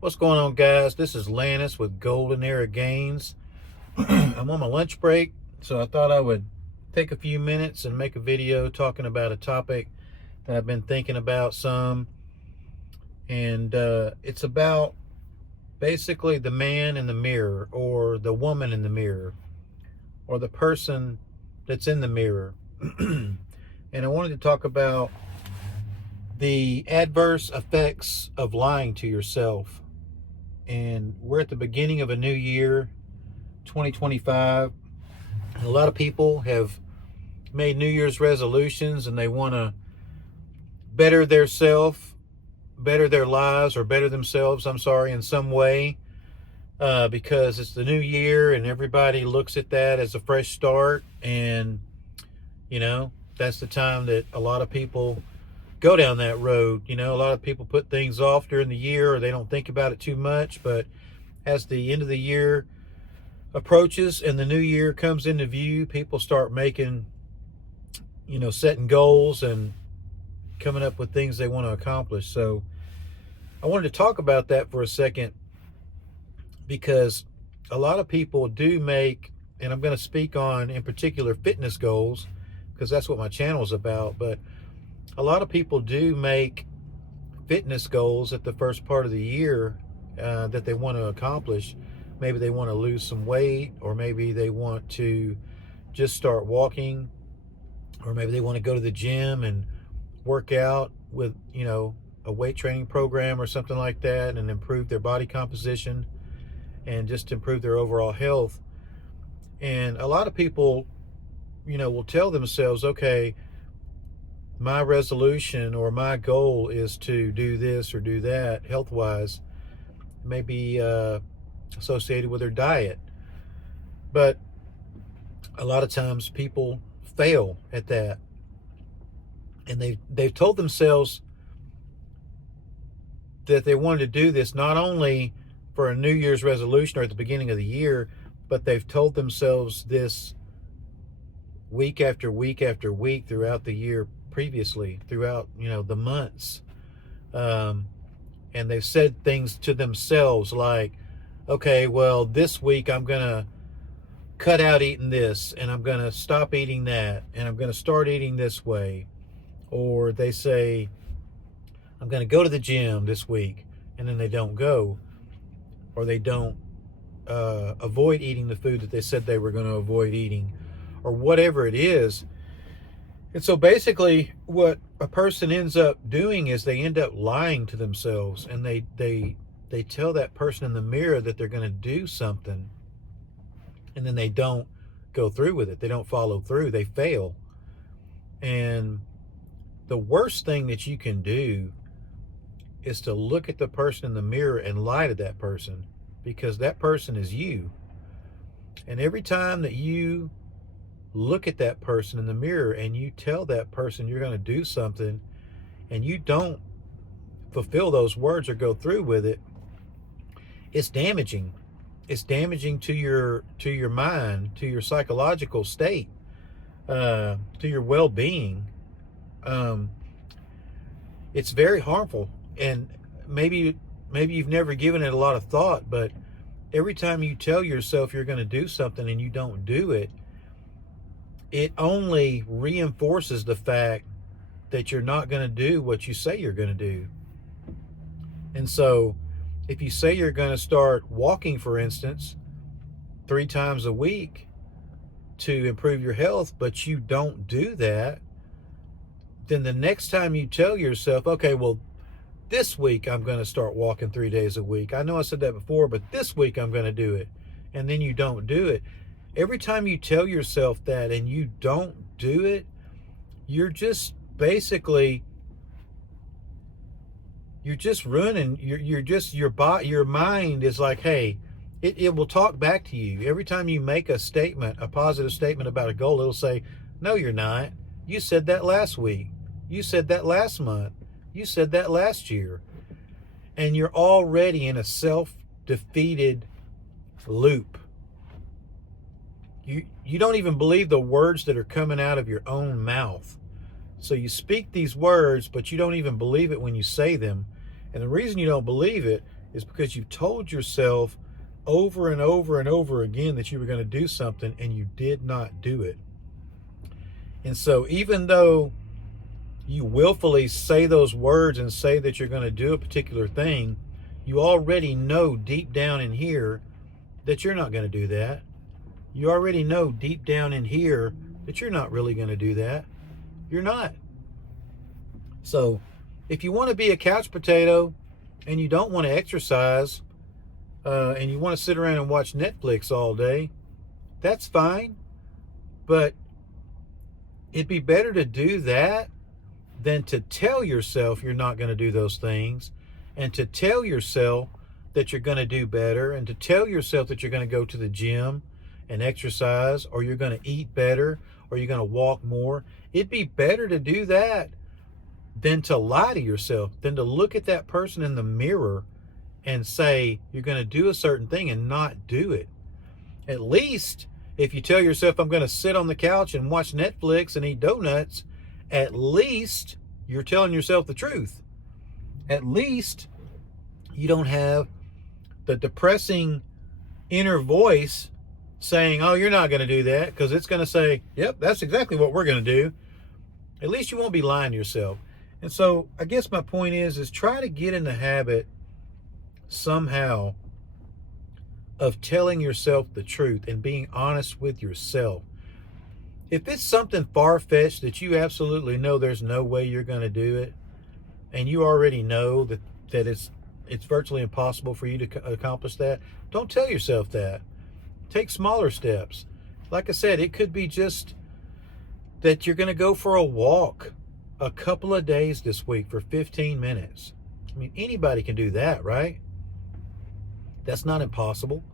What's going on, guys? This is Lannis with Golden Era Gains. I'm on my lunch break, so I thought I would take a few minutes and make a video talking about a topic that I've been thinking about some. And it's about basically the man in the mirror, or the woman in the mirror, or the person that's in the mirror. And I wanted to talk about the adverse effects of lying to yourself. And we're at the beginning of a new year, 2025. And a lot of people have made New Year's resolutions, and they want to better their self, better their lives, or better themselves, in some way, because it's the new year and everybody looks at that as a fresh start. And, that's the time that a lot of people go down that road. A lot of people put things off during the year, or they don't think about it too much. But as the end of the year approaches and the new year comes into view, people start making, setting goals and coming up with things they want to accomplish. So I wanted to talk about that for a second, because a lot of people do make, and I'm going to speak on in particular fitness goals, because that's what my channel is about. But a lot of people do make fitness goals at the first part of the year that they want to accomplish. Maybe they want to lose some weight, or maybe they want to just start walking, or maybe they want to go to the gym and work out with, a weight training program or something like that, and improve their body composition and just improve their overall health. And a lot of people, will tell themselves, okay, my resolution or my goal is to do this or do that health-wise, maybe associated with their diet. But a lot of times people fail at that, and they've told themselves that they wanted to do this not only for a New Year's resolution or at the beginning of the year, but they've told themselves this week after week after week throughout the year previously, throughout the months. And they've said things to themselves like, okay, well, this week I'm gonna cut out eating this, and I'm gonna stop eating that, and I'm gonna start eating this way. Or they say, I'm gonna go to the gym this week, and then they don't go, or they don't avoid eating the food that they said they were going to avoid eating, or whatever it is. And so basically what a person ends up doing is they end up lying to themselves, and they tell that person in the mirror that they're going to do something, and then they don't go through with it. They don't follow through. They fail. And the worst thing that you can do is to look at the person in the mirror and lie to that person, because that person is you. And every time that you look at that person in the mirror and you tell that person you're going to do something, and you don't fulfill those words or go through with it, it's damaging. It's damaging to your mind, to your psychological state, to your well-being. It's very harmful. And maybe you've never given it a lot of thought, but every time you tell yourself you're going to do something and you don't do it, it only reinforces the fact that you're not going to do what you say you're going to do. And so if you say you're going to start walking, for instance, 3 times a week to improve your health, but you don't do that, then the next time you tell yourself, okay, well, this week I'm going to start walking 3 days a week. I know I said that before, but this week I'm going to do it. And then you don't do it. Every time you tell yourself that and you don't do it, you're just basically, you're just running. You're just, your mind is like, hey, it will talk back to you. Every time you make a statement, a positive statement about a goal, it'll say, no, you're not. You said that last week. You said that last month. You said that last year. And you're already in a self-defeated loop. You don't even believe the words that are coming out of your own mouth. So you speak these words, but you don't even believe it when you say them. And the reason you don't believe it is because you told yourself over and over and over again that you were going to do something and you did not do it. And so even though you willfully say those words and say that you're going to do a particular thing, you already know deep down in here that you're not going to do that. You already know deep down in here that you're not really going to do that. You're not. So if you want to be a couch potato and you don't want to exercise and you want to sit around and watch Netflix all day, that's fine. But it'd be better to do that than to tell yourself you're not going to do those things, and to tell yourself that you're going to do better, and to tell yourself that you're going to go to the gym and exercise, or you're going to eat better, or you're going to walk more. It'd be better to do that than to lie to yourself, than to look at that person in the mirror and say you're going to do a certain thing and not do it. At least if you tell yourself, I'm going to sit on the couch and watch Netflix and eat donuts, at least you're telling yourself the truth. At least you don't have the depressing inner voice saying, oh, you're not going to do that, because it's going to say, yep, that's exactly what we're going to do. At least you won't be lying to yourself. And so I guess my point is try to get in the habit somehow of telling yourself the truth and being honest with yourself. If it's something far-fetched that you absolutely know there's no way you're going to do it, and you already know that it's virtually impossible for you to accomplish that, don't tell yourself that. Take smaller steps. Like I said, it could be just that you're going to go for a walk a couple of days this week for 15 minutes. I mean, anybody can do that, right? That's not impossible.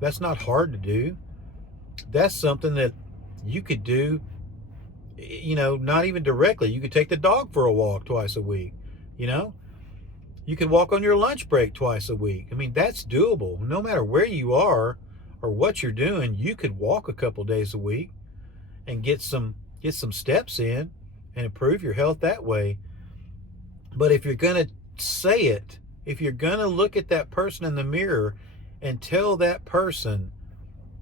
That's not hard to do. That's something that you could do, not even directly. You could take the dog for a walk twice a week, You could walk on your lunch break twice a week. I mean, that's doable. No matter where you are or what you're doing, you could walk a couple days a week and get some steps in and improve your health that way. But if you're going to say it, if you're going to look at that person in the mirror and tell that person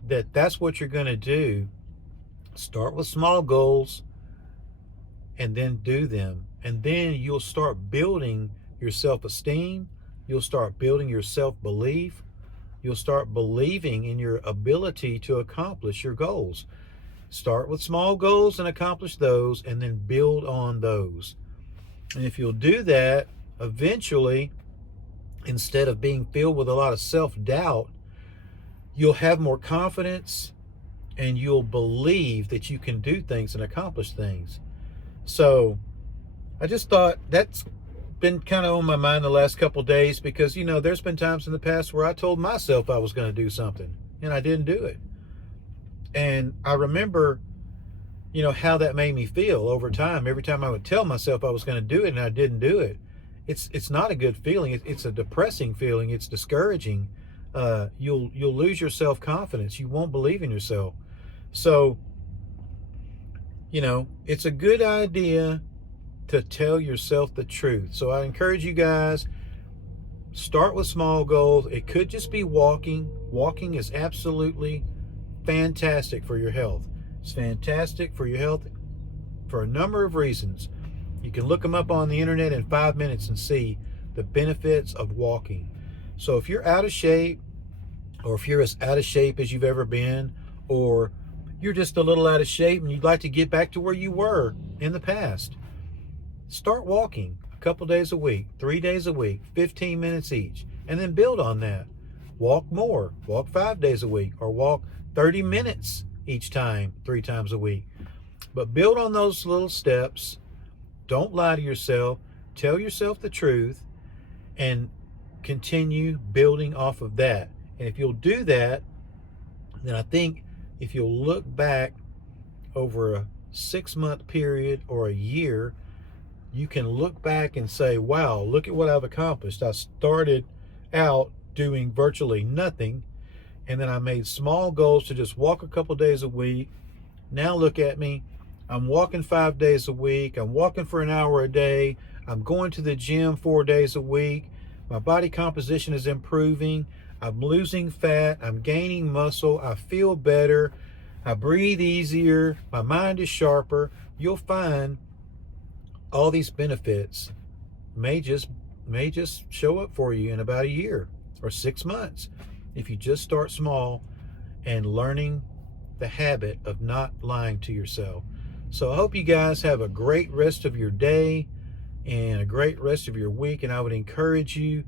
that that's what you're going to do, start with small goals and then do them. And then you'll start building your self-esteem. You'll start building your self-belief. You'll start believing in your ability to accomplish your goals. Start with small goals and accomplish those, and then build on those. And if you'll do that, eventually, instead of being filled with a lot of self-doubt, you'll have more confidence and you'll believe that you can do things and accomplish things. So I just thought that's been kind of on my mind the last couple of days, because, there's been times in the past where I told myself I was going to do something and I didn't do it. And I remember, how that made me feel over time. Every time I would tell myself I was going to do it and I didn't do it, it's not a good feeling. It's a depressing feeling. It's discouraging. You'll lose your self-confidence. You won't believe in yourself. So, it's a good idea to tell yourself the truth. So I encourage you guys, start with small goals. It could just be walking. Walking is absolutely fantastic for your health. It's fantastic for your health for a number of reasons. You can look them up on the internet in 5 minutes and see the benefits of walking. So if you're out of shape, or if you're as out of shape as you've ever been, or you're just a little out of shape and you'd like to get back to where you were in the past, start walking a couple days a week, 3 days a week, 15 minutes each, and then build on that. Walk more. Walk 5 days a week, or walk 30 minutes each time, 3 times a week. But build on those little steps. Don't lie to yourself. Tell yourself the truth and continue building off of that. And if you'll do that, then I think if you'll look back over a 6-month period or a year, you can look back and say, wow, look at what I've accomplished. I started out doing virtually nothing, and then I made small goals to just walk a couple days a week. Now look at me. I'm walking 5 days a week. I'm walking for an hour a day. I'm going to the gym 4 days a week. My body composition is improving. I'm losing fat. I'm gaining muscle. I feel better. I breathe easier. My mind is sharper. You'll find all these benefits may just show up for you in about a year or 6 months if you just start small and learning the habit of not lying to yourself. So I hope you guys have a great rest of your day and a great rest of your week. And I would encourage you,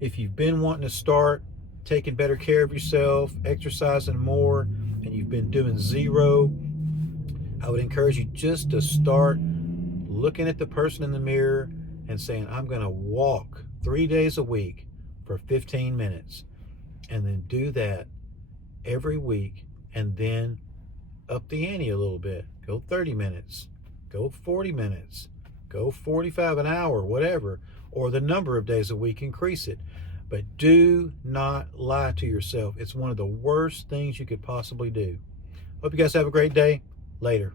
if you've been wanting to start taking better care of yourself, exercising more, and you've been doing zero, I would encourage you just to start looking at the person in the mirror and saying, I'm going to walk 3 days a week for 15 minutes. And then do that every week, and then up the ante a little bit. Go 30 minutes, go 40 minutes, go 45, an hour, whatever, or the number of days a week, increase it. But do not lie to yourself. It's one of the worst things you could possibly do. Hope you guys have a great day. Later.